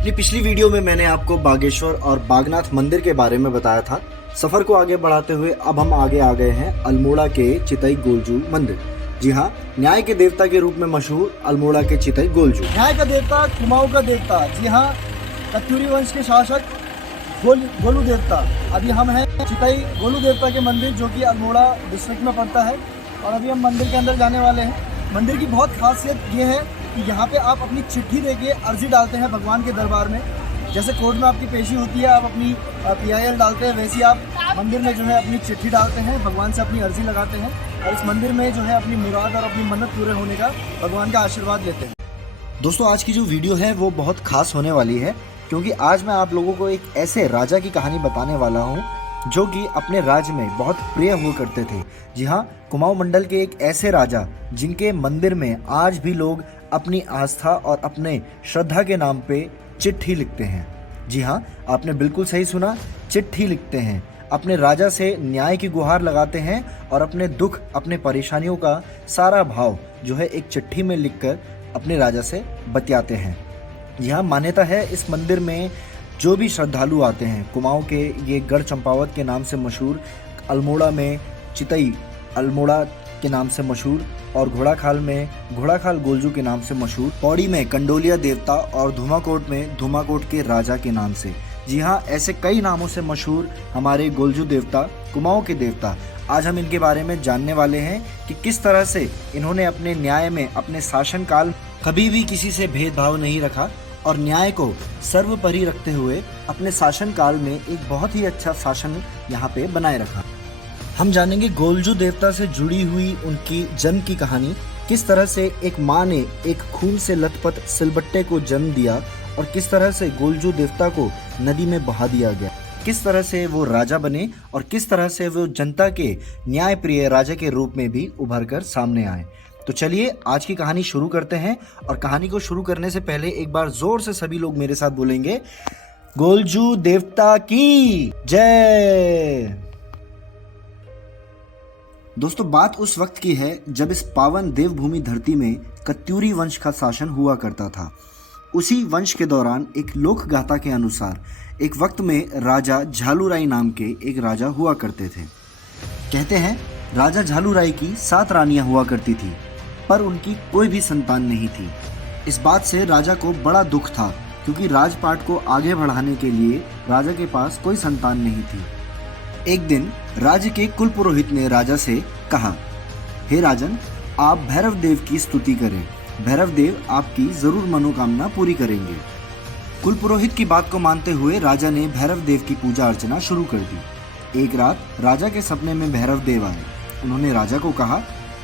अपनी पिछली वीडियो में मैंने आपको बागेश्वर और बागनाथ मंदिर के बारे में बताया था। सफर को आगे बढ़ाते हुए अब हम आगे आ गए हैं अल्मोड़ा के चितई गोलजू मंदिर। जी हाँ, न्याय के देवता के रूप में मशहूर अल्मोड़ा के चितई गोलजू। न्याय का देवता, कुमाऊं का देवता। जी हाँ, कत्यूरी वंश के शासक गोलू देवता। अभी हम हैं चितई गोलू देवता के मंदिर, जो कि अल्मोड़ा डिस्ट्रिक्ट में पड़ता है। और अभी हम मंदिर के अंदर जाने वाले हैं। मंदिर की बहुत खासियत ये है कि यहाँ पे आप अपनी चिट्ठी देके अर्जी डालते हैं भगवान के दरबार में। जैसे कोर्ट में आपकी पेशी होती है, आप अपनी PIL डालते हैं, वैसे आप मंदिर में जो है अपनी चिट्ठी डालते हैं, भगवान से अपनी अर्जी लगाते हैं और इस मंदिर में जो है अपनी मुराद और अपनी मन्नत पूरे होने का भगवान का आशीर्वाद लेते हैं। दोस्तों, आज की जो वीडियो है वो बहुत खास होने वाली है, क्योंकि आज मैं आप लोगों को एक ऐसे राजा की कहानी बताने वाला हूँ जो कि अपने राज्य में बहुत प्रिय हुआ करते थे। जी हाँ, कुमाऊं मंडल के एक ऐसे राजा जिनके मंदिर में आज भी लोग अपनी आस्था और अपने श्रद्धा के नाम पे चिट्ठी लिखते हैं। जी हाँ, आपने बिल्कुल सही सुना, चिट्ठी लिखते हैं। अपने राजा से न्याय की गुहार लगाते हैं और अपने दुख, अपने परेशानियों का सारा भाव जो है एक चिट्ठी में लिखकर अपने राजा से बतियाते हैं। जी हाँ, मान्यता है इस मंदिर में जो भी श्रद्धालु आते हैं, कुमाऊं के ये गढ़ चंपावत के नाम से मशहूर, अल्मोड़ा में चितई अल्मोड़ा के नाम से मशहूर, और घोड़ाखाल में घोड़ाखाल गोलजू के नाम से मशहूर, पौड़ी में कंडोलिया देवता और धुमाकोट में धुमाकोट के राजा के नाम से। जी हाँ, ऐसे कई नामों से मशहूर हमारे गोलजू देवता, कुमाऊं के देवता। आज हम इनके बारे में जानने वाले हैं कि किस तरह से इन्होंने अपने न्याय में, अपने शासनकाल कभी भी किसी से भेदभाव नहीं रखा और न्याय को सर्वोपरि रखते हुए अपने शासनकाल में एक बहुत ही अच्छा शासन यहाँ पे बनाए रखा। हम जानेंगे गोलजू देवता से जुड़ी हुई उनकी जन्म की कहानी, किस तरह से एक माँ ने एक खून से लथपथ सिलबट्टे को जन्म दिया और किस तरह से गोलजू देवता को नदी में बहा दिया गया, किस तरह से वो राजा बने और किस तरह से वो जनता के न्याय प्रिय राजा के रूप में भी उभर कर सामने आए। तो चलिए आज की कहानी शुरू करते हैं। और कहानी को शुरू करने से पहले एक बार जोर से सभी लोग मेरे साथ बोलेंगे, गोलजू देवता की जय। दोस्तों, बात उस वक्त की है जब इस पावन देवभूमि धरती में कत्यूरी वंश का शासन हुआ करता था। उसी वंश के दौरान एक लोक गाथा के अनुसार एक वक्त में राजा झालूराई नाम के एक राजा हुआ करते थे। कहते हैं राजा झालूराई की 7 रानियां हुआ करती थी, पर उनकी कोई भी संतान नहीं थी। इस बात से राजा को बड़ा दुख था, क्योंकि राजपाट को आगे बढ़ाने के लिए राजा के पास कोई संतान नहीं थी। एक दिन राज्य के कुल पुरोहित ने राजा से कहा, हे राजन, आप भैरव देव की स्तुति करें, भैरव देव आपकी जरूर मनोकामना पूरी करेंगे। कुल पुरोहित की बात को मानते हुए राजा ने भैरव देव की पूजा अर्चना शुरू कर दी। एक रात राजा के सपने में भैरव देव आए। उन्होंने राजा को कहा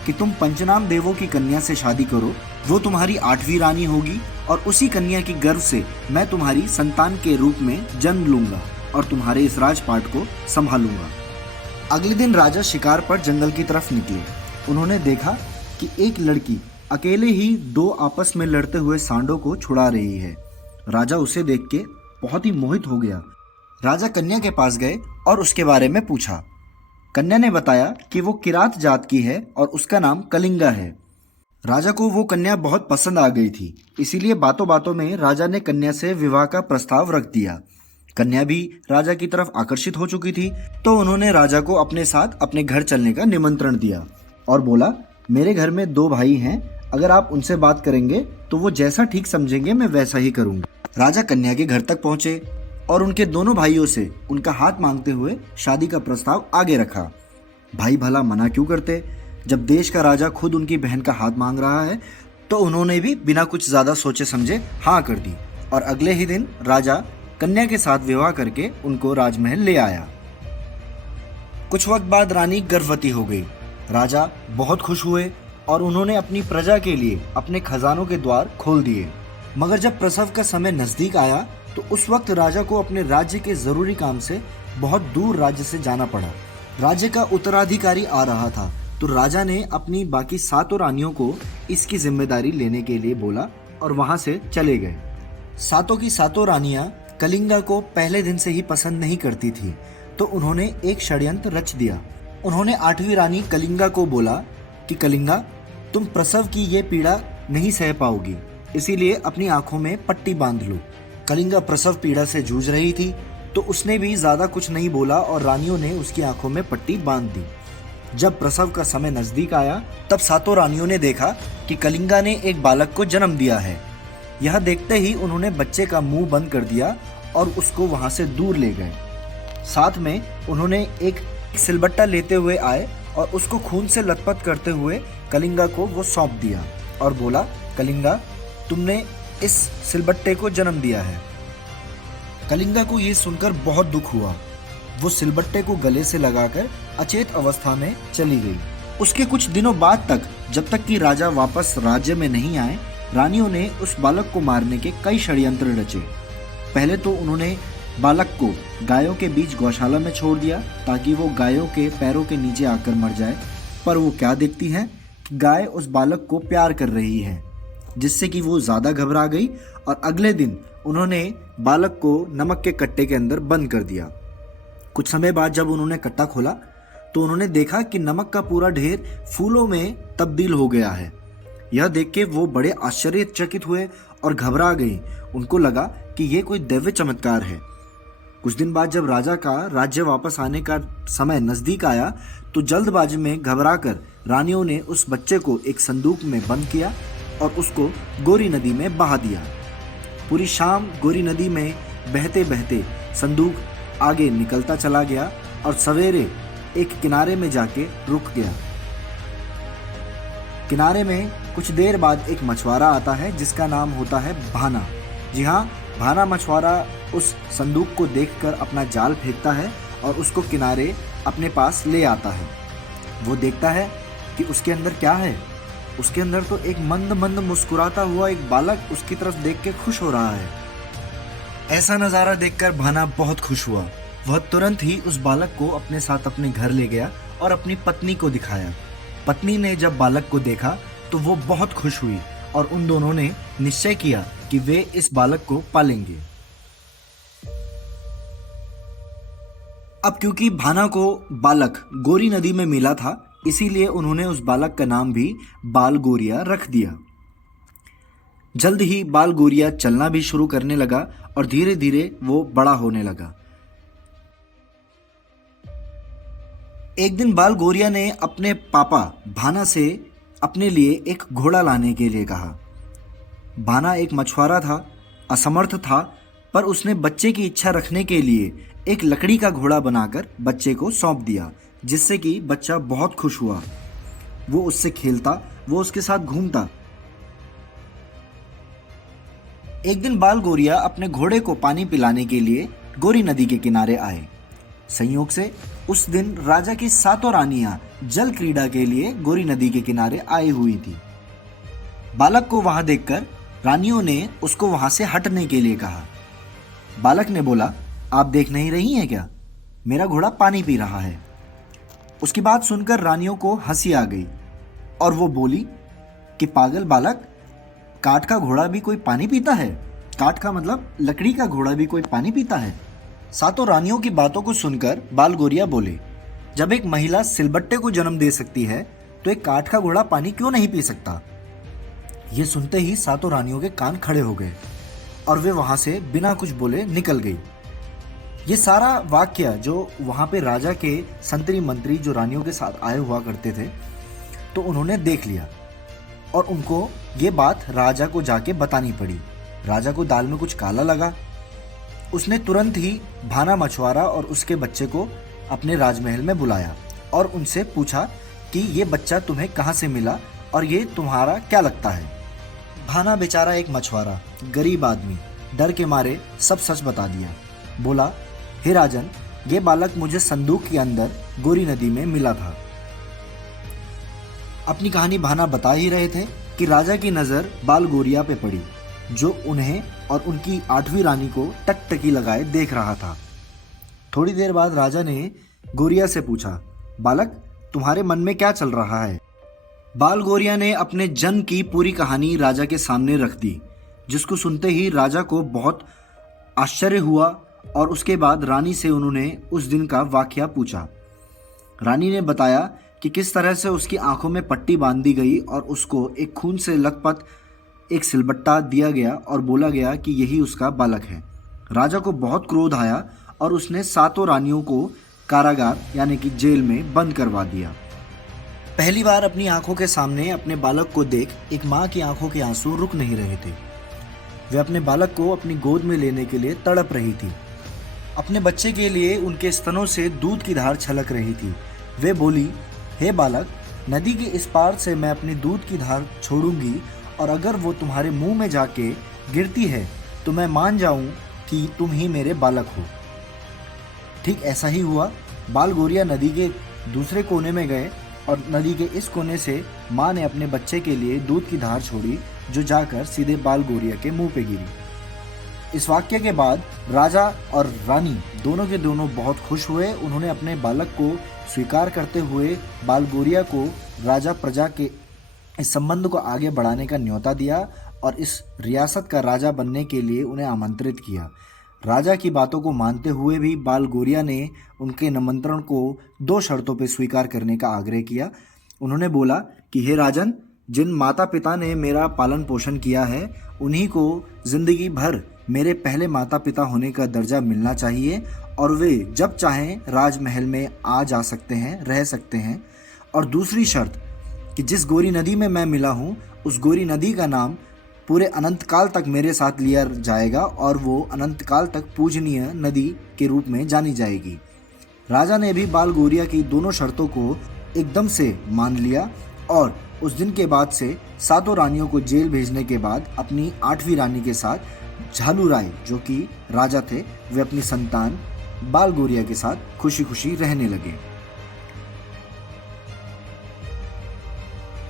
कि तुम पंचनाम देवों की कन्या से शादी करो, वो तुम्हारी 8वीं रानी होगी और उसी कन्या की गर्भ से मैं तुम्हारी संतान के रूप में जन्म लूंगा और तुम्हारे इस राजपाट को संभालूंगा। अगले दिन राजा शिकार पर जंगल की तरफ निकले। उन्होंने देखा कि एक लड़की अकेले ही 2 आपस में लड़ते हुए सांडों को छुड़ा रही है। राजा उसे देख के बहुत ही मोहित हो गया। राजा कन्या के पास गए और उसके बारे में पूछा। कन्या ने बताया कि वो किरात जात की है और उसका नाम कलिंगा है। राजा को वो कन्या बहुत पसंद आ गई थी, इसीलिए बातों बातों में राजा ने कन्या से विवाह का प्रस्ताव रख दिया। कन्या भी राजा की तरफ आकर्षित हो चुकी थी, तो उन्होंने राजा को अपने साथ अपने घर चलने का निमंत्रण दिया और बोला, मेरे घर में 2 भाई हैं, अगर आप उनसे बात करेंगे तो वो जैसा ठीक समझेंगे मैं वैसा ही करूंगा। राजा कन्या के घर तक पहुंचे और उनके दोनों भाइयों से उनका हाथ मांगते हुए शादी का प्रस्ताव आगे रखा। भाई भला मना क्यों करते, जब देश का राजा खुद उनकी बहन का हाथ मांग रहा है, तो उन्होंने भी बिना कुछ ज्यादा सोचे समझे हाँ कर दी। और अगले ही दिन राजा कन्या के साथ विवाह करके उनको राजमहल ले आया। कुछ वक्त बाद रानी गर्भवती हो गई। राजा बहुत खुश हुए और उन्होंने अपनी प्रजा के लिए अपने खजानों के द्वार खोल दिए। मगर जब प्रसव का समय नजदीक आया तो उस वक्त राजा को अपने राज्य के जरूरी काम से बहुत दूर राज्य से जाना पड़ा। राज्य का उत्तराधिकारी आ रहा था, तो राजा ने अपनी बाकी 7 रानियों को इसकी जिम्मेदारी लेने के लिए बोला और वहां से चले गए। 7 की 7 रानियां कलिंगा को पहले दिन से ही पसंद नहीं करती थी, तो उन्होंने एक षड्यंत्र रच दिया। उन्होंने 8वीं रानी कलिंगा को बोला कि कलिंगा, तुम प्रसव की ये पीड़ा नहीं सह पाओगी, इसीलिए अपनी आंखों में पट्टी बांध लो। कलिंगा प्रसव पीड़ा से जूझ रही थी, तो उसने भी ज्यादा कुछ नहीं बोला और रानियों ने उसकी आंखों में पट्टी बांध दी। जब प्रसव का समय नजदीक आया, तब सातों रानियों ने देखा कि कलिंगा ने एक बालक को जन्म दिया है। यह देखते ही उन्होंने बच्चे का मुंह बंद कर दिया और उसको वहां से दूर ले गए। साथ में उन्होंने एक सिलबट्टा लेते हुए आए और उसको खून से लथपथ करते हुए कलिंगा को वो सौंप दिया और बोला, कलिंगा, तुमने इस सिलबट्टे को जन्म दिया है। कलिंगा को ये सुनकर बहुत दुख हुआ। वो सिलबट्टे को गले से लगाकर अचेत अवस्था में चली गई। उसके कुछ दिनों बाद तक, जब तक कि राजा वापस राज्य में नहीं आए, रानियों ने उस बालक को मारने के कई षड्यंत्र रचे। पहले तो उन्होंने बालक को गायों के बीच गौशाला में छोड़ दिया ताकि वो गायों के पैरों के नीचे आकर मर जाए। पर वो क्या देखती हैं कि गाय उस बालक को प्यार कर रही है, जिससे कि वो ज़्यादा घबरा गई और अगले दिन उन्होंने बालक को नमक के कट्टे के अंदर बंद कर दिया। कुछ समय बाद जब उन्होंने कट्टा खोला तो उन्होंने देखा कि नमक का पूरा ढेर फूलों में तब्दील हो गया है। यह देख के वो बड़े आश्चर्यचकित हुए और घबरा गई। उनको लगा कि ये कोई दिव्य चमत्कार है। कुछ दिन बाद जब राजा का राज्य वापस आने का समय नजदीक आया, तो जल्दबाजी में घबराकर रानियों ने उस बच्चे को एक संदूक में बंद किया और उसको गोरी नदी में बहा दिया। पूरी शाम गोरी नदी में बहते बहते संदूक आगे निकलता चला गया और सवेरे एक किनारे में जाके रुक गया। किनारे में कुछ देर बाद एक मछुआरा आता है जिसका नाम होता है भाना। जी हाँ, भाना मछुआरा उस संदूक को देखकर अपना जाल फेंकता है और उसको किनारे अपने पास ले आता है। वो देखता है कि उसके अंदर क्या है। उसके अंदर तो एक मंद मंद मुस्कुराता हुआ एक बालक उसकी तरफ देख के खुश हो रहा है। ऐसा नज़ारा देखकर भाना बहुत खुश हुआ। वह तुरंत ही उस बालक को अपने साथ अपने घर ले गया और अपनी पत्नी को दिखाया। पत्नी ने जब बालक को देखा तो वो बहुत खुश हुई और उन दोनों ने निश्चय किया कि वे इस बालक को पालेंगे। अब क्योंकि भाना को बालक गोरी नदी में मिला था, इसीलिए उन्होंने उस बालक का नाम भी बाल गोरिया रख दिया। जल्द ही बाल गोरिया चलना भी शुरू करने लगा और धीरे धीरे वो बड़ा होने लगा। एक दिन बाल गोरिया ने अपने पापा भाना से अपने लिए एक घोड़ा लाने के लिए कहा। भाना एक मछुआरा था, असमर्थ था, पर उसने बच्चे की इच्छा रखने के लिए एक लकड़ी का घोड़ा बनाकर बच्चे को सौंप दिया, जिससे कि बच्चा बहुत खुश हुआ। वो उससे खेलता, वो उसके साथ घूमता। एक दिन बाल गोरिया अपने घोड़े को पानी पिलाने के लिए गोरी नदी के किनारे आए। संयोग से उस दिन राजा की सातों रानियां जल क्रीड़ा के लिए गोरी नदी के किनारे आई हुई थी। बालक को वहां देखकर रानियों ने उसको वहां से हटने के लिए कहा। बालक ने बोला, आप देख नहीं रही हैं क्या, मेरा घोड़ा पानी पी रहा है। उसकी बात सुनकर रानियों को हंसी आ गई और वो बोली कि पागल बालक, काठ का घोड़ा भी कोई पानी पीता है? काठ का मतलब लकड़ी का घोड़ा भी कोई पानी पीता है? सातों रानियों की बातों को सुनकर बाल गोरिया बोले, जब एक महिला सिलबट्टे को जन्म दे सकती है तो एक काठ का घोड़ा पानी क्यों नहीं पी सकता? ये सुनते ही सातों रानियों के कान खड़े हो गए और वे वहां से बिना कुछ बोले निकल गई। ये सारा वाक्य जो वहां पे राजा के संतरी मंत्री जो रानियों के साथ आए हुआ करते थे, तो उन्होंने देख लिया और उनको ये बात राजा को जाके बतानी पड़ी। राजा को दाल में कुछ काला लगा। उसने तुरंत ही भाना मछुआरा और उसके बच्चे को अपने राजमहल में बुलाया और उनसे पूछा कि ये बच्चा तुम्हें कहाँ से मिला और ये तुम्हारा क्या लगता है? भाना बेचारा एक मछुआरा, गरीब आदमी, डर के मारे सब सच बता दिया। बोला, हे राजन, ये बालक मुझे संदूक के अंदर गोरी नदी में मिला था। अपनी कहानी भाना बता ही रहे थे कि राजा की नज़र बाल गोरिया पे पड़ी, जो उन्हें और उनकी 8वीं रानी को टकटकी लगाए देख रहा था। थोड़ी देर बाद राजा ने गोरिया से पूछा, बालक, तुम्हारे मन में क्या चल रहा है? बाल गोरिया ने अपने जन्म की पूरी कहानी राजा के सामने रख दी, जिसको सुनते ही राजा को बहुत आश्चर्य हुआ और उसके बाद रानी से उन्होंने उस दिन का वाकया पूछा। रानी ने बताया कि किस तरह से उसकी आंखों में पट्टी बांध दी गई और उसको एक खून से लथपथ एक सिलबट्टा दिया गया और बोला गया कि यही उसका बालक है। राजा को बहुत क्रोध आया और उसने 7 रानियों को कारागार यानी कि जेल में बंद करवा दिया। पहली बार अपनी आंखों के सामने अपने बालक को देख एक माँ की आंखों के आंसू रुक नहीं रहे थे। वे अपने बालक को अपनी गोद में लेने के लिए तड़प रही थी। अपने बच्चे के लिए उनके स्तनों से दूध की धार छलक रही थी। वे बोली, हे बालक, नदी के इस पार से मैं अपनी दूध की धार छोड़ूंगी और अगर वो तुम्हारे मुंह में जाके गिरती है तो मैं मान जाऊं कि तुम ही मेरे बालक हो। ठीक ऐसा ही हुआ। बाल गौरिया नदी के दूसरे कोने में गए और नदी के इस कोने से माँ ने अपने बच्चे के लिए दूध की धार छोड़ी जो जाकर सीधे बाल गौरिया के मुंह पे गिरी। इस वाक्य के बाद राजा और रानी दोनों के दोनों बहुत खुश हुए। उन्होंने अपने बालक को स्वीकार करते हुए बाल गौरिया को राजा प्रजा के इस संबंध को आगे बढ़ाने का न्योता दिया और इस रियासत का राजा बनने के लिए उन्हें आमंत्रित किया। राजा की बातों को मानते हुए भी बाल गौरिया ने उनके निमंत्रण को 2 शर्तों पर स्वीकार करने का आग्रह किया। उन्होंने बोला कि हे राजन, जिन माता पिता ने मेरा पालन पोषण किया है उन्हीं को जिंदगी भर मेरे पहले माता पिता होने का दर्जा मिलना चाहिए और वे जब चाहें राजमहल में आ जा सकते हैं, रह सकते हैं। और दूसरी शर्त कि जिस गौरी नदी में मैं मिला हूँ उस गौरी नदी का नाम पूरे अनंत काल तक मेरे साथ लिया जाएगा और वो अनंत काल तक पूजनीय नदी के रूप में जानी जाएगी। राजा ने भी बाल गौरिया की दोनों शर्तों को एकदम से मान लिया और उस दिन के बाद से 7 रानियों को जेल भेजने के बाद अपनी 8वीं रानी के साथ झालू राय जो कि राजा थे वे अपनी संतान बाल गौरिया के साथ खुशी खुशी रहने लगे।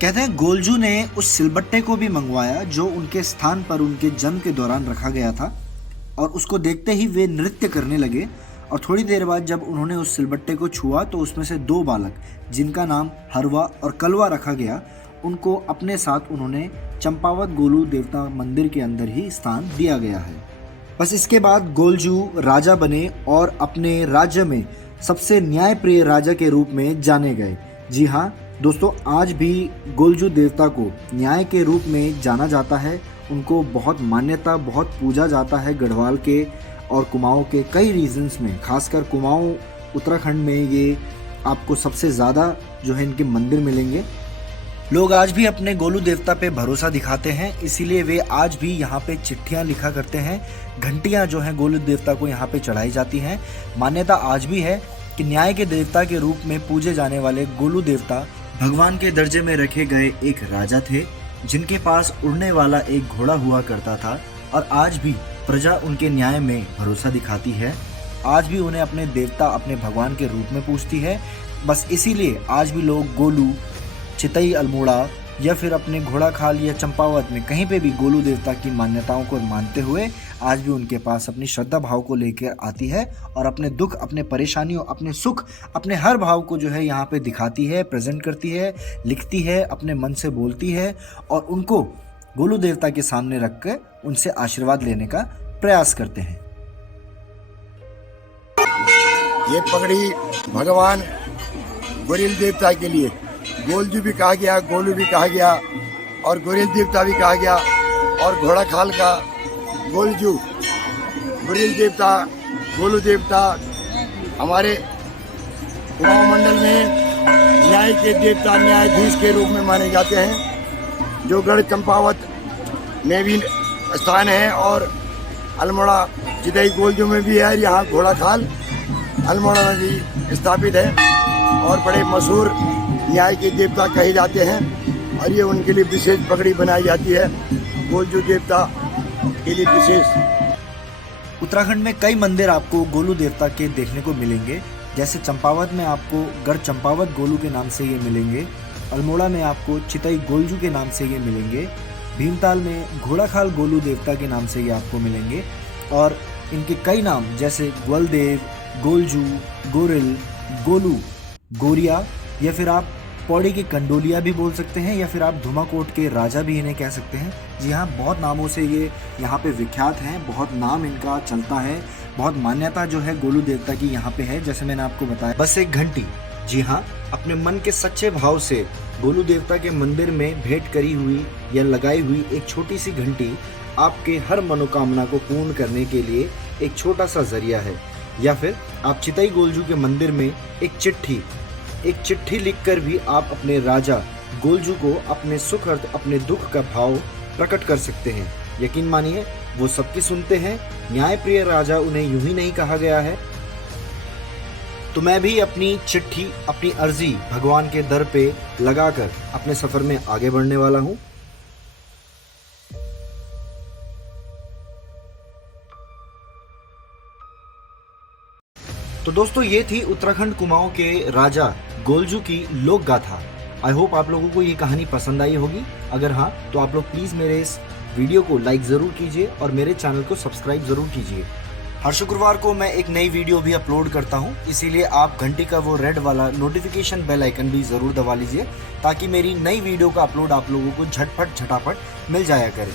कहते हैं गोलजू ने उस सिलबट्टे को भी मंगवाया जो उनके स्थान पर उनके जन्म के दौरान रखा गया था और उसको देखते ही वे नृत्य करने लगे। और थोड़ी देर बाद जब उन्होंने उस सिलबट्टे को छुआ तो उसमें से 2 बालक जिनका नाम हरवा और कलवा रखा गया उनको अपने साथ उन्होंने चंपावत गोलू देवता मंदिर के अंदर ही स्थान दिया गया है। बस इसके बाद गोलजू राजा बने और अपने राज्य में सबसे न्यायप्रिय राजा के रूप में जाने गए। जी हाँ दोस्तों, आज भी गोलजू देवता को न्याय के रूप में जाना जाता है। उनको बहुत मान्यता, बहुत पूजा जाता है। गढ़वाल के और कुमाऊं के कई रीजन्स में, खासकर कुमाऊं उत्तराखंड में ये आपको सबसे ज़्यादा जो है इनके मंदिर मिलेंगे। लोग आज भी अपने गोलू देवता पे भरोसा दिखाते हैं, इसीलिए वे आज भी यहाँ पे चिट्ठियाँ लिखा करते हैं। घंटियाँ जो हैं गोलू देवता को यहाँ पे चढ़ाई जाती हैं। मान्यता आज भी है कि न्याय के देवता के रूप में पूजे जाने वाले गोलू देवता भगवान के दर्जे में रखे गए एक राजा थे जिनके पास उड़ने वाला एक घोड़ा हुआ करता था और आज भी प्रजा उनके न्याय में भरोसा दिखाती है। आज भी उन्हें अपने देवता, अपने भगवान के रूप में पूजती है। बस इसीलिए आज भी लोग गोलू, चितई अल्मोड़ा या फिर अपने घोड़ाखाल या चंपावत में कहीं पे भी गोलू देवता की मान्यताओं को मानते हुए आज भी उनके पास अपनी श्रद्धा भाव को लेकर आती है और अपने दुख, अपने परेशानियों, अपने सुख, अपने हर भाव को जो है यहाँ पे दिखाती है, प्रेजेंट करती है, लिखती है, अपने मन से बोलती है और उनको गोलू देवता के सामने रख कर उनसे आशीर्वाद लेने का प्रयास करते हैं। ये पगड़ी भगवान गोरिल देवता के लिए गोलजू भी कहा गया, गोलू भी कहा गया और गोरिल देवता भी कहा गया और घोड़ा खाल का गोलजू, गोरिल देवता, गोलू देवता हमारे कुमाऊं मंडल में न्याय के देवता, न्यायाधीश के रूप में माने जाते हैं। जो गढ़ चंपावत में भी स्थान है और अल्मोड़ा चितई गोलजू में भी है। यहाँ घोड़ा खाल अल्मोड़ा में भी स्थापित है और बड़े मशहूर न्याय के देवता कहे जाते हैं और ये उनके लिए विशेष पगड़ी बनाई जाती है, गोलजू देवता के लिए विशेष। उत्तराखंड में कई मंदिर आपको गोलू देवता के देखने को मिलेंगे। जैसे चंपावत में आपको गढ़ चंपावत गोलू के नाम से ये मिलेंगे, अल्मोड़ा में आपको चितई गोलजू के नाम से ये मिलेंगे, भीमताल में घोड़ाखाल गोलू देवता के नाम से ये आपको मिलेंगे और इनके कई नाम जैसे ग्वलदेव, गोलजू, गोरिल, गोलू, गोरिया या फिर आप पौड़ी के कंडोलिया भी बोल सकते हैं या फिर आप धुमाकोट के राजा भी इन्हें कह सकते हैं। जी हाँ, बहुत नामों से ये यहाँ पे विख्यात हैं, बहुत नाम इनका चलता है, बहुत मान्यता जो है गोलू देवता की यहाँ पे है। जैसे मैंने आपको बताया, बस एक घंटी, जी हाँ, अपने मन के सच्चे भाव से गोलू देवता के मंदिर में भेंट करी हुई या लगाई हुई एक छोटी सी घंटी आपके हर मनोकामना को पूर्ण करने के लिए एक छोटा सा जरिया है। या फिर आप चितई गोलजू के मंदिर में एक चिट्ठी लिखकर भी आप अपने राजा गोलजू को अपने सुख और अपने दुख का भाव प्रकट कर सकते हैं। यकीन मानिए वो सबकी सुनते हैं। न्यायप्रिय राजा उन्हें यूं ही नहीं कहा गया है। तो मैं भी अपनी चिट्ठी, अपनी अर्जी भगवान के दर पे लगाकर अपने सफर में आगे बढ़ने वाला हूं। तो दोस्तों ये थी उत्तराखंड कुमाऊं के राजा गोलजू की लोक गाथा। आई होप आप लोगों को ये कहानी पसंद आई होगी। अगर हाँ तो आप लोग प्लीज़ मेरे इस वीडियो को लाइक ज़रूर कीजिए और मेरे चैनल को सब्सक्राइब ज़रूर कीजिए। हर शुक्रवार को मैं एक नई वीडियो भी अपलोड करता हूँ, इसीलिए आप घंटी का वो रेड वाला नोटिफिकेशन बेल आइकन भी ज़रूर दबा लीजिए ताकि मेरी नई वीडियो का अपलोड आप लोगों को झटापट मिल जाया करे।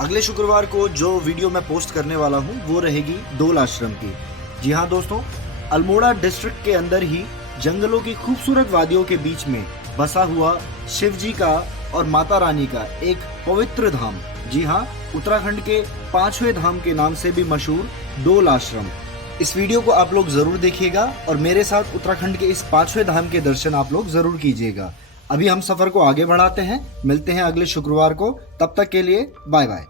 अगले शुक्रवार को जो वीडियो मैं पोस्ट करने वाला हूँ वो रहेगी डोल आश्रम की। जी हाँ दोस्तों, अल्मोड़ा डिस्ट्रिक्ट के अंदर ही जंगलों की खूबसूरत वादियों के बीच में बसा हुआ शिव जी का और माता रानी का एक पवित्र धाम। जी हाँ, उत्तराखंड के 5वें धाम के नाम से भी मशहूर डोल आश्रम। इस वीडियो को आप लोग जरूर देखिएगा और मेरे साथ उत्तराखंड के इस 5वें धाम के दर्शन आप लोग जरूर कीजिएगा। अभी हम सफर को आगे बढ़ाते हैं, मिलते हैं अगले शुक्रवार को। तब तक के लिए बाय बाय।